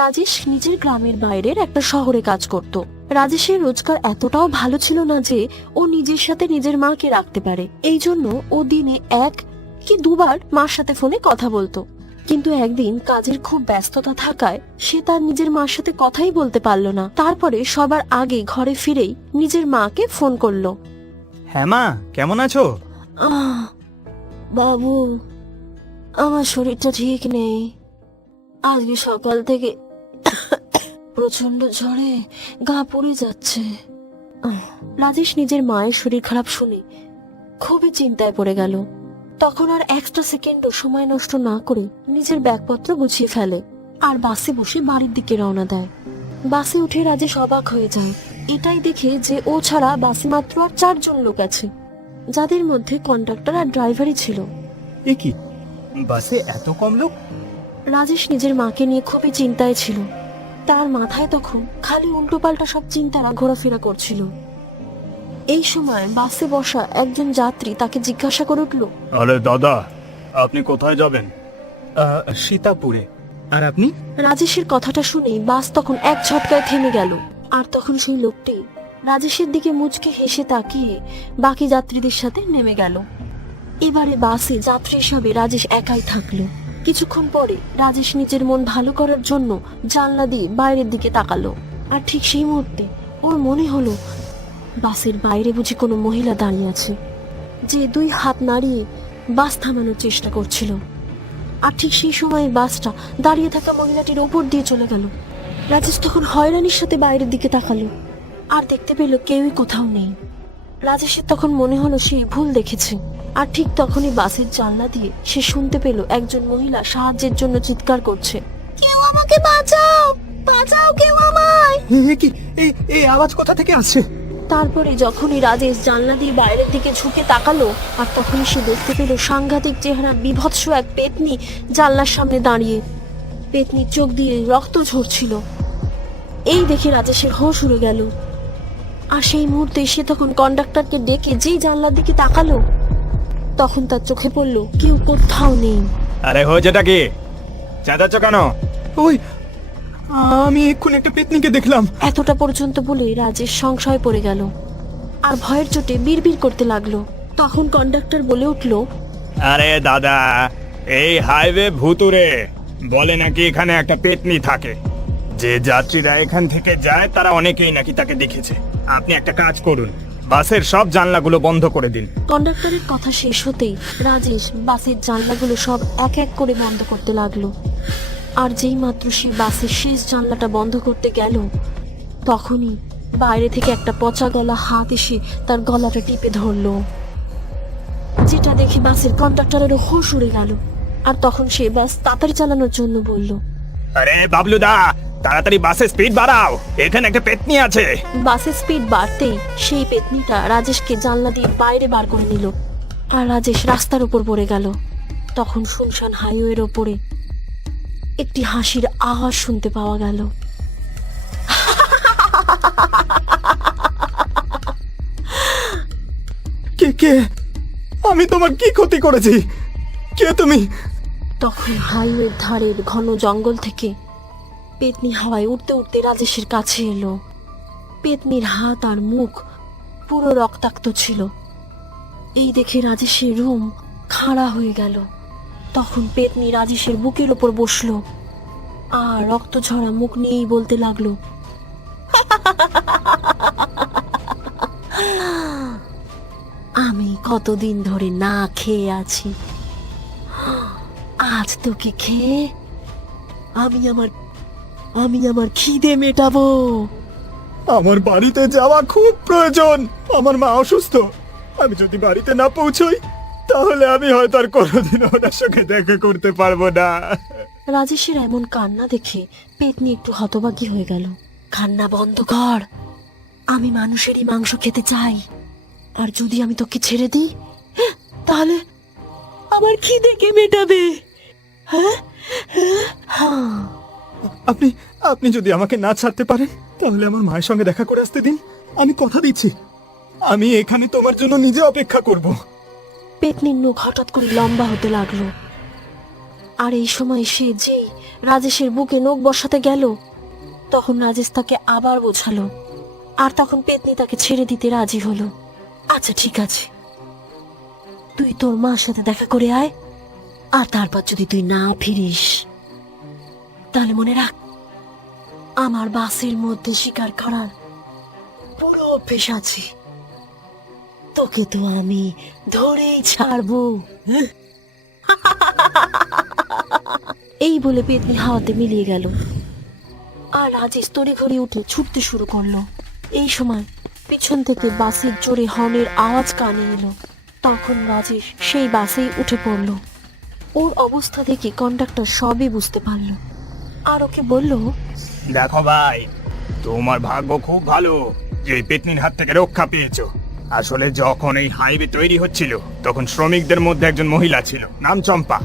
রাজেশ নিজের গ্রামের বাইরের একটা শহরে কাজ করত। রাজেশের রোজগার এতটাও ভালো ছিল না যে ও নিজের সাথে নিজের মাকে রাখতে পারে। এই জন্য ও দিনে 1 কি 2 বার মার সাথে ফোনে কথা বলতো। কিন্তু একদিন কাজের খুব ব্যস্ততা থাকায় সে তার নিজের মার সাথে কথাই বলতে পারলো না। তারপরে সবার আগে ঘরে ফিরেই নিজের মাকে ফোন করলো। হ্যাঁ মা, কেমন আছো? বাবু, আমার শরীরটা ঠিক নেই। আজকে সকাল থেকে প্রচন্ড ঝড়ে গা পুড়ে যাচ্ছে। রাজেশ নিজের মায়ের শরীর খারাপ শুনে খুবই চিন্তায় পড়ে গেল। তখন আর একটা সেকেন্ডও সময় নষ্ট না করে নিজের ব্যাগপত্র গুছিয়ে ফেলে আর বাসে বসে বাড়ির দিকে রওনা দেয়। বাসে উঠে রাজেশ অবাক হয়ে যায় এটাই দেখে যে ও ছাড়া বাসে মাত্র আর 4 জন লোক আছে, যাদের মধ্যে কন্ডাক্টর আর ড্রাইভারই ছিল। এ কি, বাসে এত কম লোক? রাজেশ নিজের মাকে নিয়ে খুবই চিন্তায় ছিল। তার মাথায় তখন খালি উল্টোপাল্টা সব চিন্তারা ঘোরাফেরা করছিল। এই সময় বাসে বসা একজন যাত্রী তাকে জিজ্ঞাসা করে উঠল, আরে দাদা, আপনি কোথায় যাবেন? সীতাপুরে। আর আপনি? রাজেশের কথাটা শুনে বাস তখন এক ঝটকায় থেমে গেল। আর তখন সেই লোকটি রাজেশের দিকে মুচকে হেসে তাকিয়ে বাকি যাত্রীদের সাথে নেমে গেল। এবারে বাসে যাত্রী হিসাবে রাজেশ একাই থাকলো। কিছুক্ষণ পরে রাজেশ নিজের মন ভালো করার জন্য জানলা দিয়ে বাইরের দিকে তাকালো। আর ঠিক সেই মুহূর্তে ওর মনে হলো বাসের বাইরে বুঝি কোনো মহিলা দাঁড়িয়ে আছে, যে 2 হাত নাড়িয়ে বাস থামানোর চেষ্টা করছিল। আর ঠিক সেই সময় বাসটা দাঁড়িয়ে থাকা মহিলাটির ওপর দিয়ে চলে গেল। রাজেশ তখন হয়রানির সাথে বাইরের দিকে তাকালো আর দেখতে পেল কেউই কোথাও নেই। রাজেশের তখন মনে হলো সে ভুল দেখেছে। আর ঠিক তখনই বাসের জানলা দিয়ে সে শুনতে পেল একজন মহিলা সাহায্যের জন্য চিৎকার করছে, কেউ আমাকে বাঁচাও, বাঁচাও কেউ আমায়। কি এই আওয়াজ কোথা থেকে আসছে? তারপরে যখনই রাজেশ জানলা দিয়ে বাইরের দিকে ঝুঁকে তাকালো আর তখনই সে দেখতে পেল সাংঘাতিক চেহারা বিভৎস এক পেতনি জানলার সামনে দাঁড়িয়ে। পেতনির চোখ দিয়ে রক্ত ঝরছিল। এই দেখে রাজেশের হোশ উড়ে গেল। আর সেই মুহূর্তে সে তখন কন্ডাক্টরকে ডেকে যেই জানলার দিকে তাকালো তখন তার চোখে পড়লো কেউ কোথাও নেই। আরে হয়েছেটা কি? চেঁচাচ্ছ কেন? ওই, আমি এক্ষুনি একটা পেতনিকে দেখলাম। এতটা পর্যন্ত বলে রাজেশ সংশয় পড়ে গেল আর ভয়ের চোটে বিড়বিড় করতে লাগলো। তখন কন্ডাক্টর বলে উঠলো, আরে দাদা, এই হাইওয়ে ভুতুরে, বলে নাকি এখানে একটা পেতনি থাকে। যে যাত্রীরা এখান থেকে যায় তারা অনেকেই নাকি তাকে দেখেছে। আপনি একটা কাজ করুন, বাসের সব জানলাগুলো বন্ধ করে দিন। কন্ডাক্টরের কথা শেষ হতেই রাজেশ বাসের জানলাগুলো সব এক এক করে বন্ধ করতে লাগলো। আর যেই মাত্র সে বাসের শেষ জানলাটা বন্ধ করতে গেল তখনই বাইরে থেকে একটা পচা গলা হাত এসে তার গলাটা টিপে ধরলো, যেটা দেখে বাসের কন্ডাক্টরেরও হোশ উড়ে গেল। আর তখন সে বাস তাড়াতাড়ি চালানোর জন্য বলল, আরে বাবলুদা, তাড়াতাড়ি বাসের স্পিড বাড়াও, এখানে একটা পেতনি আছে। বাসের স্পিড বাড়তেই সেই পেতনিটা রাজেশকে জানলা দিয়ে বাইরে বার করে নিল আর রাজেশ রাস্তার উপর পড়ে গেল। তখন শুনশান হাইওয়ের ওপরে একটি হাসির আওয়াজ শুনতে পাওয়া গেল। কে কে? আমি তোমার কি ক্ষতি করেছি? কে তুমি? তখন হাইওয়ের ধারের ঘন জঙ্গল থেকে পেতনি হাওয়ায় উঠতে উঠতে রাজেশের কাছে এলো। পেতনির হাত আর মুখ পুরো রক্তাক্ত ছিল। এই দেখে রাজেশের রুম খাড়া হয়ে গেল। তখন পেতনি রাজেশের বুকের ওপর বসলো আর রক্ত ঝরা মুখ নিয়েই বলতে লাগলো, আমি কতদিন ধরে না খেয়ে আছি, আজ তোকে খেয়ে আমি আমার খিদে মেটাবো। আমার বাড়িতে যাওয়া খুব প্রয়োজন, আমার মা অসুস্থ। আমি যদি বাড়িতে না পৌঁছই তাহলে আমি হয়তো আর কোনোদিন ওনার সঙ্গে দেখা করতে পারবো না। রাজেশের এমন কান্না দেখে পেতনি একটু হতবাগী হয়ে গেল। কান্না বন্ধ কর, আমি মানুষেরই মাংস খেতে চাই। আর যদি আমি তোকে ছেড়ে দিই তাহলে আমার খিদে কে মেটাবে? হ্যাঁ, আপনি আপনি যদি আমাকে না ছাড়তে পারেন তাহলে আমার মায়ের সঙ্গে দেখা করে আসতে দিন। আমি কথা দিচ্ছি, আমি এখানে তোমার জন্য নিজে অপেক্ষা করব। পেতনির নখ হঠাৎ করে লম্বা হতে লাগলো আর এই সময় সে যেই রাজেশের বুকে নখ বসাতে গেল, তখন রাজেশ তাকে আবার বোঝালো। আর তখন পেতনি তাকে ছেড়ে দিতে রাজি হলো। আচ্ছা ঠিক আছে, তুই তোর মার সাথে দেখা করে আয়, আর তারপর যদি তুই না ফিরিস তাহলে মনে রাখ, আমার বাসের মধ্যে শিকার করার পুরো অভ্যেস আছে, তোকে তো আমি ধরেই ছাড়বো। এই বলে পেতনি হাওয়াতে মিলিয়ে গেল, আর রাজেশ তড়িঘড়ি উঠে ছুটতে শুরু করলো। এই সময় পিছন থেকে বাসের জোরে হর্নের আওয়াজ কানে এলো। তখন রাজেশ সেই বাসেই উঠে পড়ল। ওর অবস্থা দেখে কন্ডাক্টর সবই বুঝতে পারল, আর ওকে বলল, দেখো ভাই, তোমার ভাগ্য খুব ভালো যে এই পেতনির হাত থেকে রক্ষা পেয়েছো। আসলে যখন এই হাইওয়ে তৈরি হচ্ছিল তখন শ্রমিকদের মধ্যে একজন মহিলা ছিল, নাম চম্পা।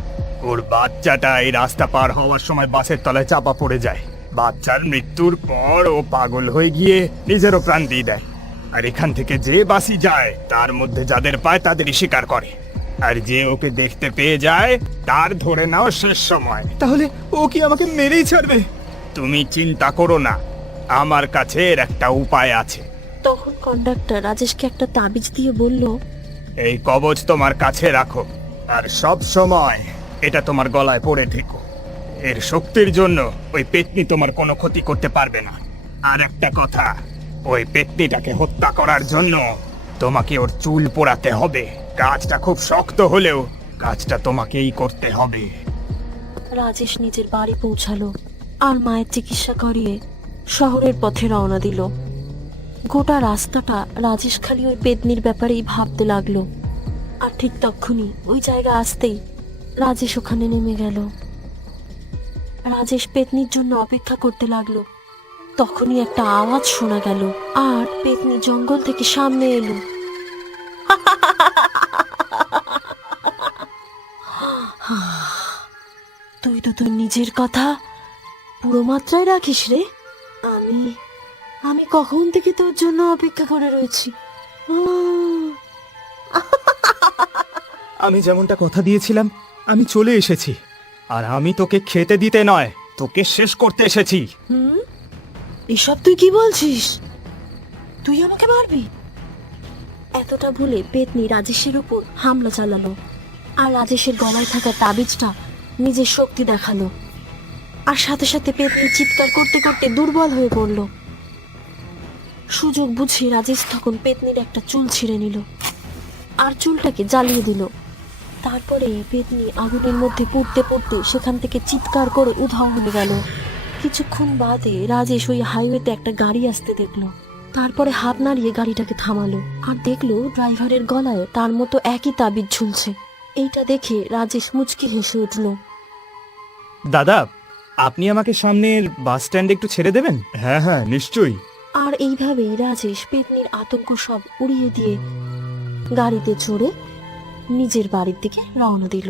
ওর বাচ্চাটা এই রাস্তা পার হওয়ার সময় বাসের তলায় চাপা পড়ে যায়। বাচ্চার মৃত্যুর পর ও পাগল হয়ে গিয়ে নিজেরও প্রাণ দিয়ে দেয়। আর এখান থেকে যে বাসি যায় তার মধ্যে যাদের পায় তাদেরই শিকার করে। আর যে ওকে দেখতে পেয়ে যায় তার ধরে নাও শেষ সময়। তাহলে ও কি আমাকে মেরেই ছাড়বে? তুমি চিন্তা করো না, আমার কাছে এর একটা উপায় আছে। তখন কন্ডাক্টর রাজেশকে একটা তাবিজ দিয়ে বলল, এই কবজ তোমার কাছে রাখো, আর সব সময় এটা তোমার গলায় পরে থেকো। এর শক্তির জন্য ওই পেতনি তোমার কোনো ক্ষতি করতে পারবে না। আর একটা কথা, ওই পেতনিটাকে হত্যা করার জন্য তোমাকে ওর চুল পোড়াতে হবে। কাজটা খুব শক্ত হলেও কাজটা তোমাকেই করতে হবে। রাজেশ নিজের বাড়ি পৌঁছালো আর মায়ের চিকিৎসা করিয়ে শহরের পথে রওনা দিল। গোটা রাস্তাটা রাজেশ খালি ওই পেতনির ব্যাপারেই ভাবতে লাগলো। আর ঠিক তখনই ওই জায়গা আসতেই রাজেশ ওখানে নেমে গেল। রাজেশ পেতনির জন্য অপেক্ষা করতে লাগলো। তখনই একটা আওয়াজ শোনা গেল, আর পেতনি জঙ্গল থেকে সামনে এলো। তুই তো তোর নিজের কথা পুরো মাত্রায় রাখিস রে। আমি কখন থেকে তোর জন্য অপেক্ষা করে রয়েছি। আমি যেমনটা কথা দিয়েছিলাম আমি চলে এসেছি। আর আমি তোকে খেতে দিতে নয়, তোকে শেষ করতে এসেছি। এসব তুই কি বলছিস? তুই আমাকে মারবি? এতটা ভুলে পেতনি রাজেশের উপর হামলা চালালো, আর রাজেশের গলায় থাকা তাবিজটা নিজের শক্তি দেখালো। আর সাথে সাথে পেতনি চিৎকার করতে করতে দুর্বল হয়ে পড়ল। সুযোগ বুঝে রাজেশ তখন পেতনির একটা চুল ছিঁড়ে নিল আর চুলটাকে জ্বালিয়ে দিল। তারপরে পেতনি আগুনের মধ্যে পুড়তে পুড়তে সেখান থেকে চিৎকার করে উধাও হয়ে গেল। কিছুক্ষণ বাদে রাজেশ ওই হাইওয়েতে একটা গাড়ি আসতে দেখলো। তারপরে হাত নাড়িয়ে গাড়িটাকে থামালো, আর দেখলো ড্রাইভারের গলায় তার মতো একই তাবিজ ঝুলছে। এইটা দেখে রাজেশ মুচকি হেসে উঠল। দাদা, আপনি আমাকে সামনের বাস স্ট্যান্ডে একটু ছেড়ে দেবেন? হ্যাঁ হ্যাঁ, নিশ্চয়ই। আর এইভাবেই রাজেশ পেতনির আতঙ্ক সব উড়িয়ে দিয়ে গাড়িতে চড়ে নিজের বাড়ির দিকে রওনা দিল।